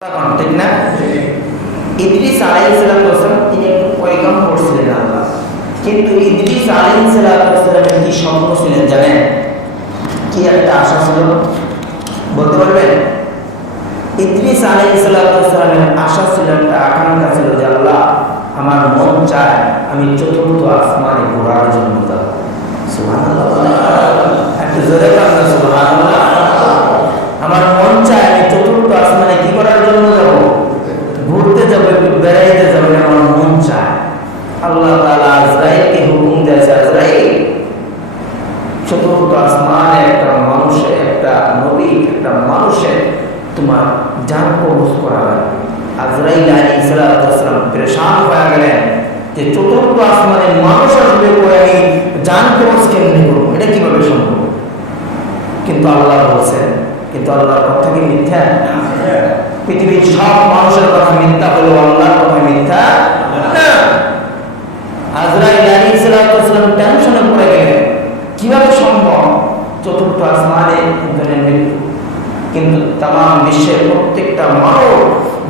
ঠিক না? ইদ্রিস আলাইহিস সালাম তিনি পয়গম্বর ছিলেন আল্লাহ, কিন্তু ইদ্রিস আলাইহিস সালামের কি স্বপ্ন ছিলেন জানেন? কি একটা আশা ছিল বলতে পারবেন? ইদ্রিস আলাইহিস সালামের আশা ছিল, একটা আকাঙ্ক্ষা ছিল যে আল্লাহ আমার মন চায় আমি চতুর্থ আসমানে ঘোরার জন্য যাব। সুবহানাল্লাহ, একটু জোরে বলুন সুবহানাল্লাহ। আমার মন চায় আমি চতুর্থ আসমানে কি করার জন্য যাব? ঘুরতে যাব, একটু বেড়াইতে যাব, আমার মন চায়। আল্লাহ তাআলা আজরাইলকে হুকুম দিয়েছে, আজরাইল চতুর্থ আসমানে একটা মানুষের, একটা নবী, একটা মানুষের তোমার জান কবজ করা লাগবে। আজরাইল আলাইহিস সালাম পরেশান হয়ে গেলেন যে চতুর্থ আসমানে মানুষ আসবে করে আমি জান কবজ কেমনি করবো, এটা কিভাবে সম্ভব? কিন্তু আল্লাহ বলছেন, কিন্তু আল্লাহর কথা কি মিথ্যা? পৃথিবীর সব মানুষের কথা মিথ্যা হলো, আল্লাহর কথা মিথ্যা না। আজরাইল আলাইহিস সালাম টেনশনে পড়ে গেলেন, কিভাবে সম্ভব চতুর্থ আসমানে একজনের মৃত্যু? কিন্তু তাম বিশ্বের প্রত্যেকটা মানব,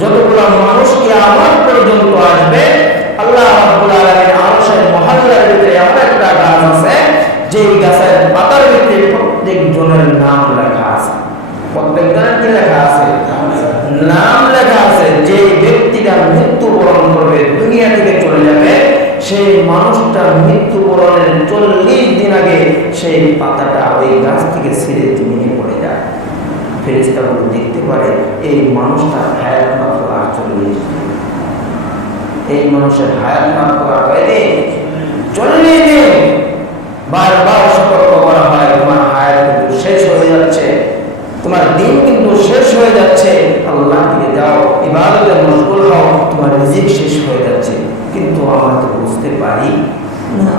যতগুলো মানুষকে আমার পর্যন্ত আসবে, আল্লাহ রাব্বুল আলামিন আরশের মহল্লার ভিতরে এমন একটা গাছ আছে, যেই গাছের পাতার ভিতরে প্রত্যেক জনের নাম লেখা আছে। প্রত্যেক জনের কি লেখা আছে? নাম লেখা আছে। যে ব্যক্তিটা মৃত্যুবরণ করবে, দুনিয়া থেকে চলে যাবে, সেই মানুষটার মৃত্যুবরণের 40 দিন আগে সেই পাতাটা ওই গাছ থেকে ছিঁড়ে জমিনে পড়ে যায়। ফেরেশতাগুলো দেখতে পারে এই মানুষটার হায়াত মাত্র 48 দিন। এই মানুষের হায়াত মাত্র 40 দিন। বারবার সতর্ক করা হয়, তোমার হায়াত কিন্তু শেষ হয়ে যাচ্ছে, তোমার দিন কিন্তু শেষ হয়ে যাচ্ছে, আল্লাহ দিকে যাও, ইবাদতে মশগুল হও, তোমার রিজিক শেষ হয়ে যাচ্ছে। কিন্তু আমরা তো বুঝতে পারি না।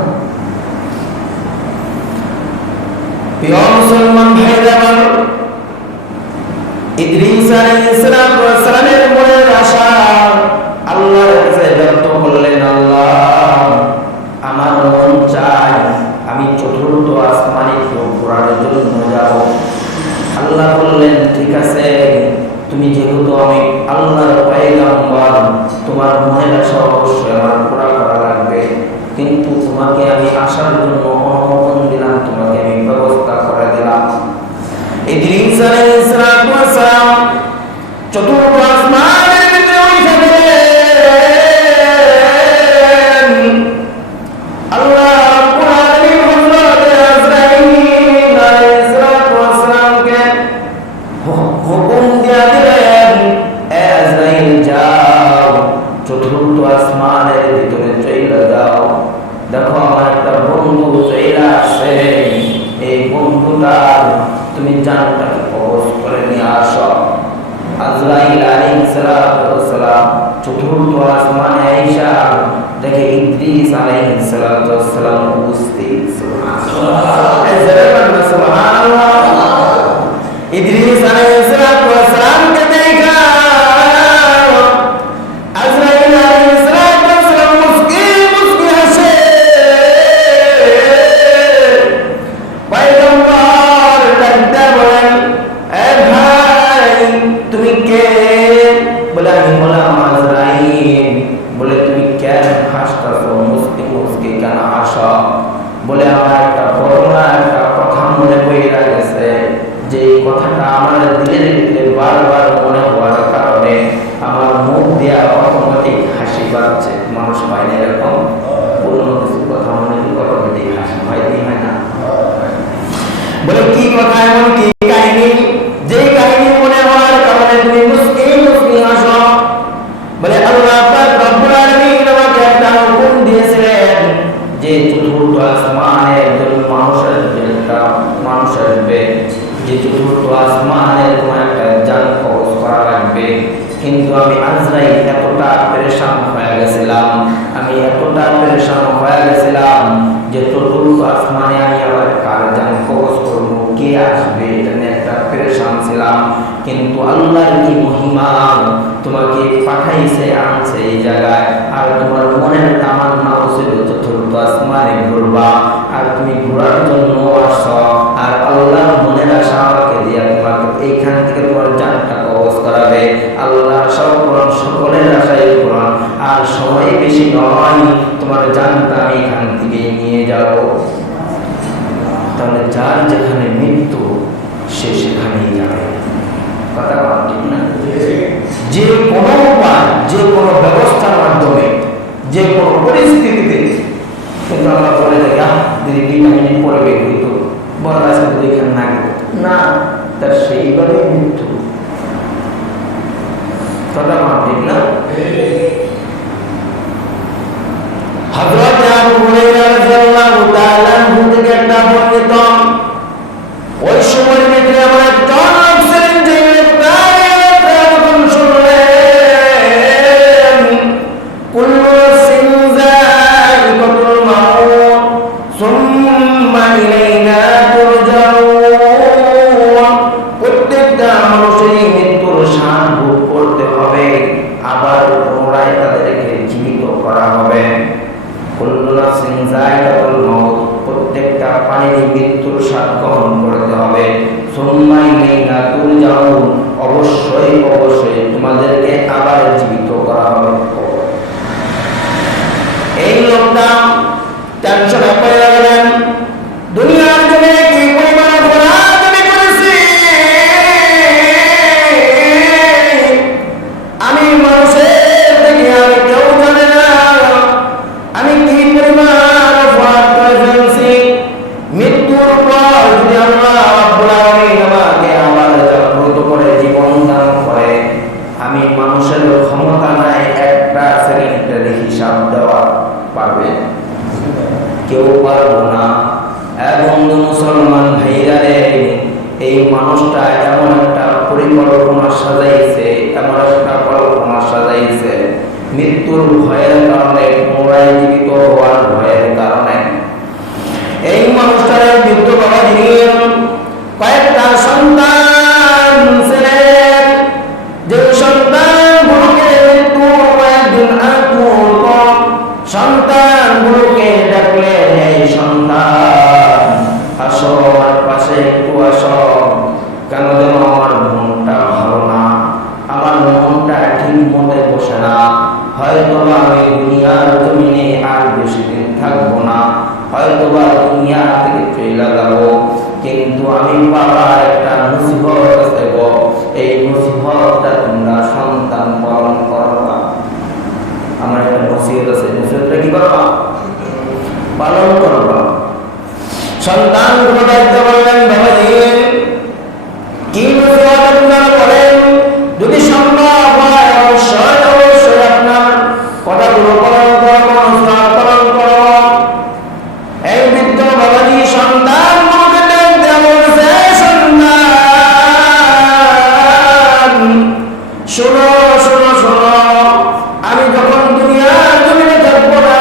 প্রিয় মুসলমান ভাইরা, ইদ্রিস আলাইহিস সালামের মনের আশা আল্লাহর কাছে ব্যক্ত করলেন, আল্লাহ আমার মন চায় আমি চতুর্থ আসমানে ঘোরার জন্য যাব। আল্লাহ বললেন, ঠিক আছে, তুমি যেহেতু আমি আল্লাহর পয়গম্বর, তোমার মনের আশা অবশ্যই আমার পুরা করা লাগবে, কিন্তু তোমাকে আমি আসার জন্য অনুমোদন দিলাম, তোমাকে আমি ব্যবস্থা করে দিলাম। ইদ্রিস আলাইহিস সালাম চতুর্থ আসমানের ভিতরে উঠে গেলেন। আল্লাহ রাব্বুল আলামিন হযরত আজরাইল আলাইহিস সালামকে হুকুম দিয়ে দিলেন, এ আজরাইল যাও, চতুর্থ আসমানের ভিতরে চলে যাও। দেখো আমার একটা বন্ধু চলে আসছে, এই বন্ধুটার তুমি জানটাকে কবজ করে নিয়ে আসো। আজরাইল আলাইহিস সালাম চতুর্থ আসমানে আইসা দেখে ইদ্রিস আলাইহিস সালাম উপস্থিত। সুবহানাল্লাহ। ইদ্রিস আলাইহিস সালামকে দেখা আজরাইল আলাইহিস সালাম মুস্কি মুস্কি হাসে। পয়গম্বর ডাকতে বলেন, এ ভাই তুমি কে? বলে আমি হলাম আজরাইল। বলে তুমি কেন হাসতেছো, মুস্কি মুস্কি কেন হাসো? বলে আমার একটা ঘটনা, একটা কথা মনে পড়ে গেছে, যে কথাটা আমার দিলের ভিতরে বারবার মনে হওয়ার কারণে আমার মুখ দিয়ে অটোমেটিক হাসি পাচ্ছে। মানুষ পায় না এরকম অন্য কিছু কথা মনে অটোমেটিক হাসি হয়, কি হয় না? বলে কি কথা, এমন কি কাহিনী যে কাহিনী মনে হওয়ার কারণে তুমি মুস্কি মুস্কি হাসো? বলে আল্লাহ পাক রব্বুল আলামিন আমাকে একটা হুকুম দিয়েছিলেন যে চতুর্থ আসমানে একজন মানুষ আসবে, একটা মানুষ আসবে, যে চতুর্থ আসমানে তোমার একটা জান কবজ করা লাগবে। কিন্তু আমি আজরাইল এতটা পরেশান হয়ে গেছিলাম, আমি এতটা পরেশান হয়ে গেছিলাম যে চতুর্থ আসমানে আমি আবার কার জান কবজ করবো, কে আসবে, এটা নিয়ে একটা পরেশান ছিলাম। কিন্তু আল্লাহর কি মহিমা, তোমাকে পাঠাইছে, আনছে এই জায়গায়, আর তোমার মনের তামান্নাও ছিল চতুর্থ আসমানে ঘুরবা, আর তুমি ঘোরার জন্য আসছো, আর আল্লাহর মনের আশা আমাকে দিয়ে তোমাকে এইখান থেকে তোমার জানটা কবজ করাবে। আল্লাহ আশাও পূরণ, সকলের আশাই পূরণ। আর সময় বেশি নয়, তোমার জানটা আমি এখান থেকে নিয়ে যাব। তাহলে যার যেখানে মৃত্যু সে সেখানেই যাবে। কথা বলা ঠিক না? যে কোনো উপায়, যে কোনো ব্যবস্থার মাধ্যমে, যে কোনো পরিস্থিতিতে, কিন্তু আমরা বলে দেখি যদি 2 মিনিট পরে বের হইতো, বড় আছে তো এখানে না গেল না, তার সেইভাবে মৃত্যু। কথা বলা ঠিক না? হযরত আবু হুরায়রা রাদিয়াল্লাহু তাআলা থেকে একটা বর্ণিত, ওই সময় থেকে আমার একজন ছিলেন যে যখন শুনলেন কুল্লু সিনজাইকাতুল মাউত সুম্মা ইলাইনা তুরজাউন, প্রত্যেকটা মানুষেরই মৃত্যুর স্বাদ ভোগ করতে হবে, আবার পুনরায় তাদেরকে জীবিত করা হবে। কুল্লু নাফসিন যায়কাতুল মাউত, প্রত্যেকটা প্রাণীর মৃত্যুর স্বাদ গ্রহণ করতে হবে। সুম্মা ইলাইনা তুরজাউন, অবশ্যই অবশ্যই তোমাদেরকে আবার জীবিত করা হবে। এই লোকটা টেনশনে পড়ে গেলেন, দুনিয়ার জমিনে কি পরিমাণ অপরাধ আমি করেছি, আমি মানুষের থেকে আমি কেউ জানে না আমি কি পরিমাণ অপরাধ করে ফেলছি। মৃত্যুর পর যদি আল্লাহ রাব্বুল আলামিন আমাকে আবার জাগ্রত করে জীবন দান করে, আমি মানুষের ক্ষমতা নাই একটা সেকেন্ডের হিসাব দেওয়া পারবে কেউ পারবো না। এবং মুসলমান ভাইরা রে, এই মানুষটা এমন একটা পরিকল্পনা সাজাইছে, এমন একটা কল্পনা সাজাইছে, মৃত্যুর ভয়ের কারণে, পুনরায় জীবিত হওয়ার ভয়ের কারণে এই মানুষটার মৃত্যু বাবা দিলেন। কয়েকটা সন্তান ছিলেন, যে সন্তানগুলোকে মৃত্যু কয়েকদিন আকুল সন্তানগুলোকে ডাকলেন, এই সন্তান আসো আমার পাশে একটু আসো, কেন যেন আমার মনটা ভালো না, আমার মনটা ঠিক মতে বসে না, হয়তোবা আমি দুনিয়ার জমিনে আর বেশি দিন থাকবো না, হয়তোবা দুনিয়া থেকে চলে যাবো, কিন্তু আমি বাবার একটা মুসিবত আছে গো, এই মুসিবতটা তোমরা সন্তান পালন করবা। আমার একটা মুসিবত আছে, মুসিবতটা কি করবা? পালন করবা। সন্তানগুলো দায়িত্ব বললেন, বাবাজি কি মুসিবত আপনারা বলেন, যদি সম্ভব হয় অবশ্যই অবশ্যই আপনার কথাগুলো পালন করবো, পালন করবো। এই বৃদ্ধ বাবাজি সন্তানগুলোকে দেখতে বলছে, সন্তান শোনো শোনো শোনো, আমি যখন দুনিয়ার জমিনে থাকবো না,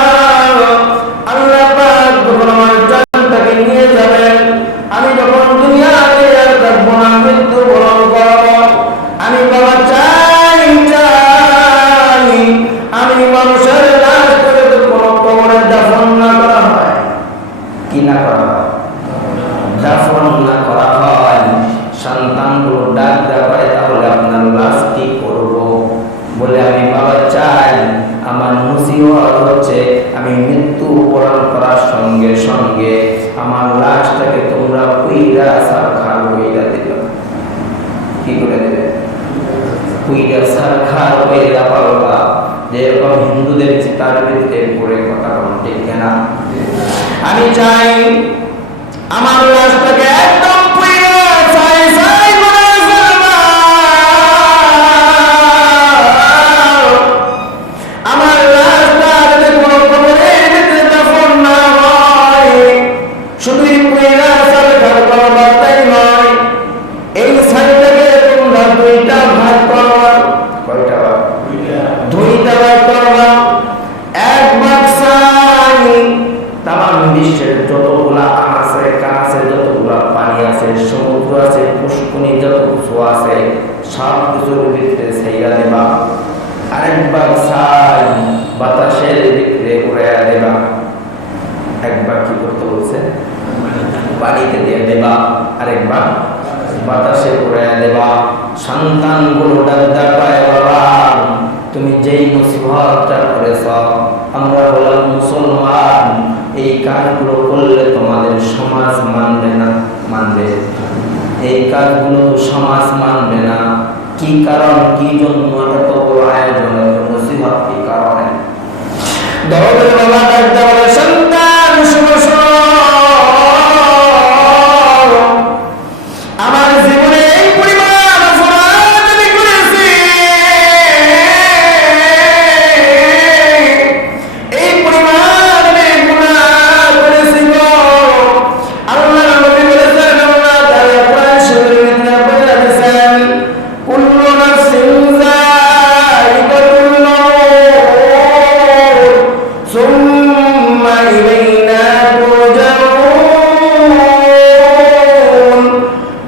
আল্লাহ পাক যখন আমার জানটাকে নিয়ে যাবেন, আমি যখন দুনিয়াতে আর থাকবো না, মৃত্যু বরণ করবো, আমি বাবা চাই চাই আমি মানুষের লাশ করে কোনো কবরে দাফন না করা হয়। কি না করা হয়? দাফন না করা হয়। সন্তানগুলো ডাক দেওয়া হয়, তাহলে আপনার লাশ কি করবো? বলে আমি বাবা চাই, আমার মুসিবত হচ্ছে আমি মৃত্যু বরণ করার সঙ্গে সঙ্গে আমার লাশটাকে তোমরা কুইরা সারখার কইরা দিবে। কি করে দেবে? কুইরা সারখার কইরা পালবা, যেরকম হিন্দুদের চিতার ভিতরে পড়ে কথা বলেন, ঠিক না? আমি চাই আমার লাশটাকে একদম কুইরা ছাই ছাই করে ফেলবা, আমার লাশটা যদি কোনো কবরের ভিতরে দাফন না হয়, শুধুই কুইরা সারখার করবা তাই নয়, এই ছাইটাকে তোমরা 2টা ভাগ করবা। কয়টা ভাগ? 2টা ভাগ করবা। এক ভাগ ছাই তামাম বিশ্বের যতগুলা আছে, কাছে যতগুলা পানি আছে, সমুদ্র আছে, পুষ্করণী যত কিছু আছে, সব কিছুর ভিতরে ছাইয়া দেবা। আরেক ভাগ ছাই বাতাসের ভিতরে উড়াইয়া দেবা। একবার কি করতে বলছে? পানিতে দিয়ে দেবা, আরেকবার বাতাসে উড়াইয়া দেবা। সন্তানগুলো ডাক ডাক পায়, বাবা তুমি যেই মুসিবতটা করেছ, আমরা হলাম মুসলমান, এই কাজগুলো করলে তোমাদের সমাজ মানবে না। মানবে? এই কাজগুলো তো সমাজ মানবে না। কি কারণ, কি জন্য এত বড় আয়োজন, এত মুসিবত, কি কারণে? দরবের বাবা ডাকতে বলে, সন্তান শোনো, আমার জীবনে এই পরিমাণ অপরাধ আমি করেছি, এই পরিমাণ আমি গুনাহ করেছি গো। আল্লাহর নবী বলেছেন, আল্লাহ তাআলা কোরআন শরীফে বলে দিয়েছেন, কুল্লু নাফসিন যায়িকাতুল মাউত সুম্মা ইলাইনা তুরজাউন।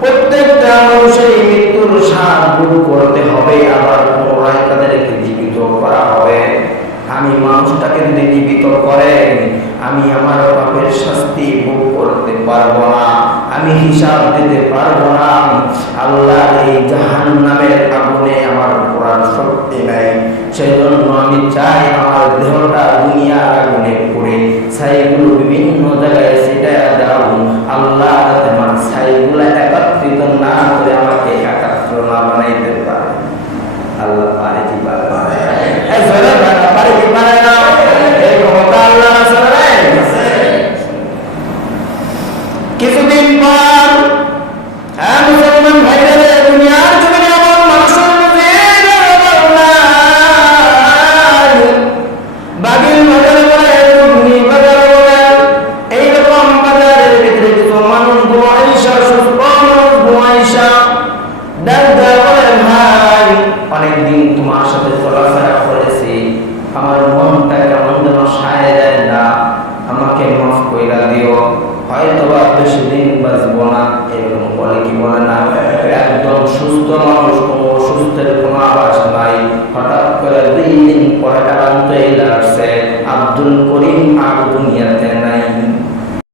প্রত্যেকটা মানুষের মৃত্যুর স্বাদ ভোগ করতে হবে, আবার পুনরায় তাদেরকে জীবিত করা হবে। আমি মানুষটাকে যদি জীবিত করেন, আমি আমার পাপের শাস্তি ভোগ করতে পারবো না, আমি হিসাব দিতে পারবো না। আল্লাহ এই জাহান্নামের আগুনে আমার পড়ার শক্তি নাই। সেই জন্য আমি চাই আমার দেহটা দুনিয়ার আগুনে পড়ে ছাইগুলো বিভিন্ন জায়গায় ছিটায়া দাও। আল্লাহ যাতে আমার ছাইগুলো একত্রিত না করে আমাকে একাত্র না বানাইতে পারে। আল্লাহ পারে কি পারে? পারে কি পারে না? এই ক্ষমতা আল্লাহ আছে। কিছুদিন পর মুসলমান ভাইরা দুনিয়ার জমিনে আমার মানুষের বাগিল বাজারে বলে, ঘুগনি বাজারে বলে, এইরকম বাজারের ভিতরে কিছু মানুষ ঘুমাইসা, সুস্থ মানুষ ঘুমাইসা ডাক দেওয়া বলে, ভাই অনেকদিন তোমার সাথে চলাফেরা করেছি, আমার মনটা কেমন যেন সায় দেয় না, আমাকে মাফ কইরা দিও, হয়তো বা বেশি দিন বাঁচবো না। এরকম বলে কি বলে না? একদম সুস্থ মানুষ, কোনো অসুস্থের কোনো আভাস নাই। হঠাৎ করে 2 দিন পরে আসছে আব্দুল করিম আবু